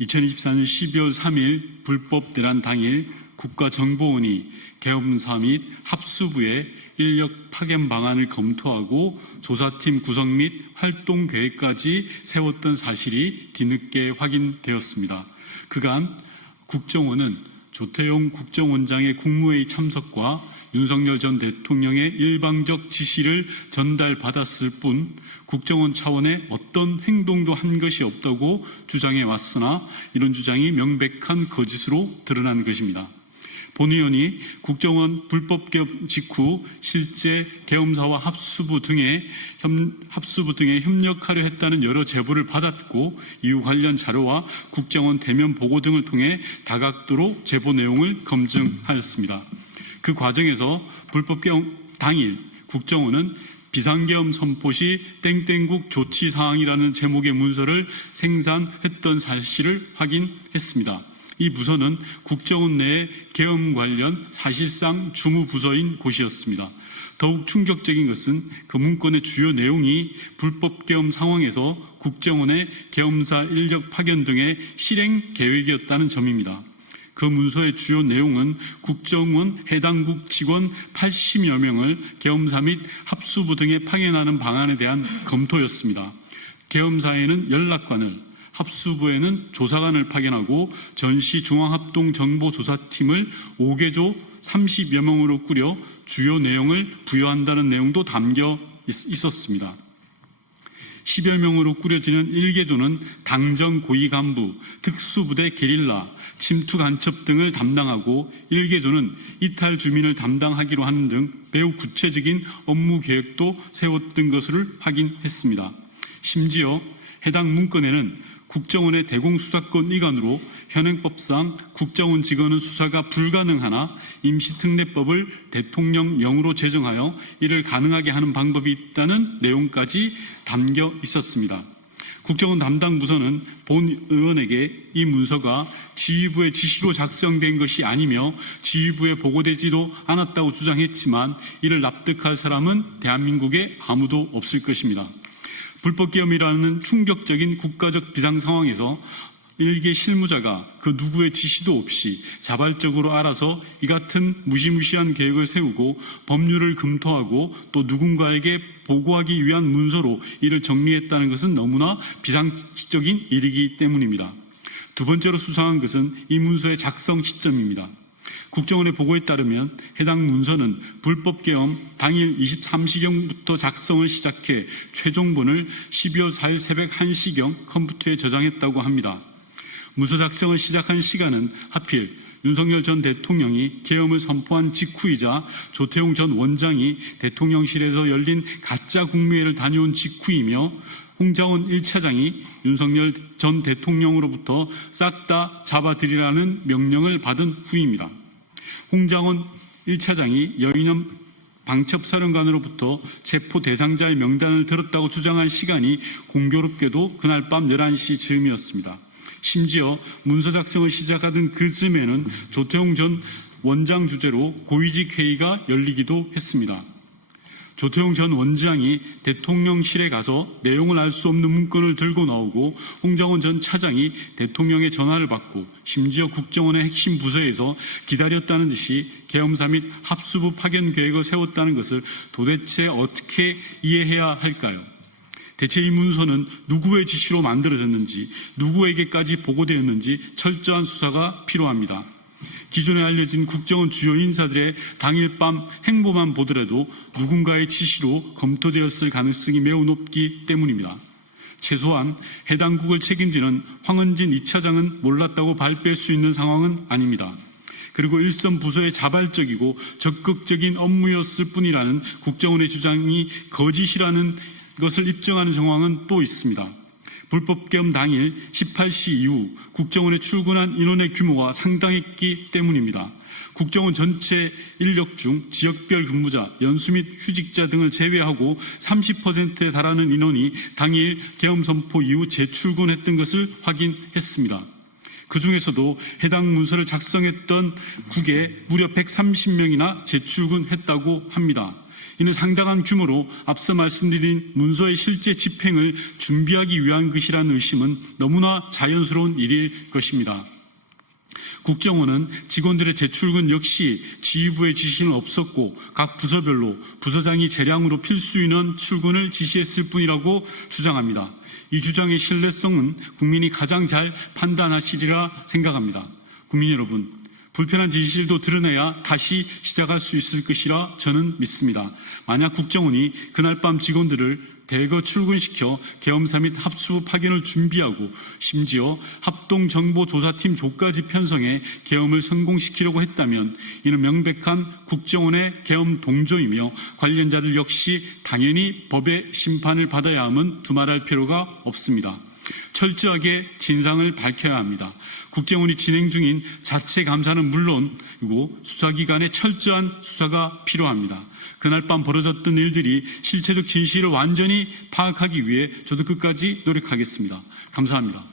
2024년 12월 3일 불법 대란 당일 국가정보원이 계엄사 및 합수부의 인력 파견 방안을 검토하고 조사팀 구성 및 활동 계획까지 세웠던 사실이 뒤늦게 확인되었습니다. 그간 국정원은 조태용 국정원장의 국무회의 참석과 윤석열 전 대통령의 일방적 지시를 전달받았을 뿐 국정원 차원의 어떤 행동도 한 것이 없다고 주장해 왔으나 이런 주장이 명백한 거짓으로 드러난 것입니다. 본 의원이 국정원 불법 개업 직후 실제 계엄사와 합수부 등에 협력하려 했다는 여러 제보를 받았고 이후 관련 자료와 국정원 대면 보고 등을 통해 다각도로 제보 내용을 검증하였습니다. 그 과정에서 불법 계엄 당일 국정원은 비상계엄 선포 시 땡땡국 조치 사항이라는 제목의 문서를 생산했던 사실을 확인했습니다. 이 부서는 국정원 내의 계엄 관련 사실상 주무부서인 곳이었습니다. 더욱 충격적인 것은 그 문건의 주요 내용이 불법 계엄 상황에서 국정원의 계엄사 인력 파견 등의 실행 계획이었다는 점입니다. 그 문서의 주요 내용은 국정원 해당국 직원 80여 명을 계엄사 및 합수부 등에 파견하는 방안에 대한 검토였습니다. 계엄사에는 연락관을, 합수부에는 조사관을 파견하고 전시중앙합동정보조사팀을 5개조 30여 명으로 꾸려 주요 내용을 부여한다는 내용도 담겨 있었습니다. 10여 명으로 꾸려지는 1개조는 당정 고위 간부, 특수부대 게릴라, 침투 간첩 등을 담당하고 1개조는 이탈 주민을 담당하기로 하는 등 매우 구체적인 업무 계획도 세웠던 것을 확인했습니다. 심지어 해당 문건에는 국정원의 대공수사권 이관으로 현행법상 국정원 직원은 수사가 불가능하나 임시특례법을 대통령령으로 제정하여 이를 가능하게 하는 방법이 있다는 내용까지 담겨 있었습니다. 국정원 담당 부서는 본 의원에게 이 문서가 지휘부의 지시로 작성된 것이 아니며 지휘부에 보고되지도 않았다고 주장했지만 이를 납득할 사람은 대한민국에 아무도 없을 것입니다. 불법 계엄이라는 충격적인 국가적 비상 상황에서 일개 실무자가 그 누구의 지시도 없이 자발적으로 알아서 이 같은 무시무시한 계획을 세우고 법률을 검토하고 또 누군가에게 보고하기 위한 문서로 이를 정리했다는 것은 너무나 비상식적인 일이기 때문입니다. 두 번째로 수상한 것은 이 문서의 작성 시점입니다. 국정원의 보고에 따르면 해당 문서는 불법 계엄 당일 23시경부터 작성을 시작해 최종본을 12월 4일 새벽 1시경 컴퓨터에 저장했다고 합니다. 문서 작성을 시작한 시간은 하필 윤석열 전 대통령이 계엄을 선포한 직후이자 조태용 전 원장이 대통령실에서 열린 가짜 국무회의를 다녀온 직후이며 홍장원 1차장이 윤석열 전 대통령으로부터 싹 다 잡아들이라는 명령을 받은 후입니다. 홍장원 1차장이 여인영 방첩사령관으로부터 체포 대상자의 명단을 들었다고 주장한 시간이 공교롭게도 그날 밤 11시 즈음이었습니다. 심지어 문서 작성을 시작하던 그즈음에는 조태용 전 원장 주재로 고위직 회의가 열리기도 했습니다. 조태용 전 원장이 대통령실에 가서 내용을 알 수 없는 문건을 들고 나오고 홍장원 전 차장이 대통령의 전화를 받고 심지어 국정원의 핵심 부서에서 기다렸다는 듯이 계엄사 및 합수부 파견 계획을 세웠다는 것을 도대체 어떻게 이해해야 할까요? 대체 이 문서는 누구의 지시로 만들어졌는지, 누구에게까지 보고되었는지 철저한 수사가 필요합니다. 기존에 알려진 국정원 주요 인사들의 당일 밤 행보만 보더라도 누군가의 지시로 검토되었을 가능성이 매우 높기 때문입니다. 최소한 해당 국을 책임지는 황은진 2차장은 몰랐다고 발표할 수 있는 상황은 아닙니다. 그리고 일선 부서의 자발적이고 적극적인 업무였을 뿐이라는 국정원의 주장이 거짓이라는 것을 입증하는 정황은 또 있습니다. 불법 계엄 당일 18시 이후 국정원에 출근한 인원의 규모가 상당했기 때문입니다. 국정원 전체 인력 중 지역별 근무자, 연수 및 휴직자 등을 제외하고 30%에 달하는 인원이 당일 계엄 선포 이후 재출근했던 것을 확인했습니다. 그중에서도 해당 문서를 작성했던 국에 무려 130명이나 재출근했다고 합니다. 이는 상당한 규모로 앞서 말씀드린 문서의 실제 집행을 준비하기 위한 것이라는 의심은 너무나 자연스러운 일일 것입니다. 국정원은 직원들의 재출근 역시 지휘부의 지시는 없었고 각 부서별로 부서장이 재량으로 필수 인원 출근을 지시했을 뿐이라고 주장합니다. 이 주장의 신뢰성은 국민이 가장 잘 판단하시리라 생각합니다. 국민 여러분, 불편한 진실도 드러내야 다시 시작할 수 있을 것이라 저는 믿습니다. 만약 국정원이 그날 밤 직원들을 대거 출근시켜 계엄사 및 합수부 파견을 준비하고 심지어 합동정보조사팀 조까지 편성해 계엄을 성공시키려고 했다면 이는 명백한 국정원의 계엄 동조이며 관련자들 역시 당연히 법의 심판을 받아야 함은 두말할 필요가 없습니다. 철저하게 진상을 밝혀야 합니다. 국정원이 진행 중인 자체 감사는 물론이고 수사기관의 철저한 수사가 필요합니다. 그날 밤 벌어졌던 일들이 실체적 진실을 완전히 파악하기 위해 저도 끝까지 노력하겠습니다. 감사합니다.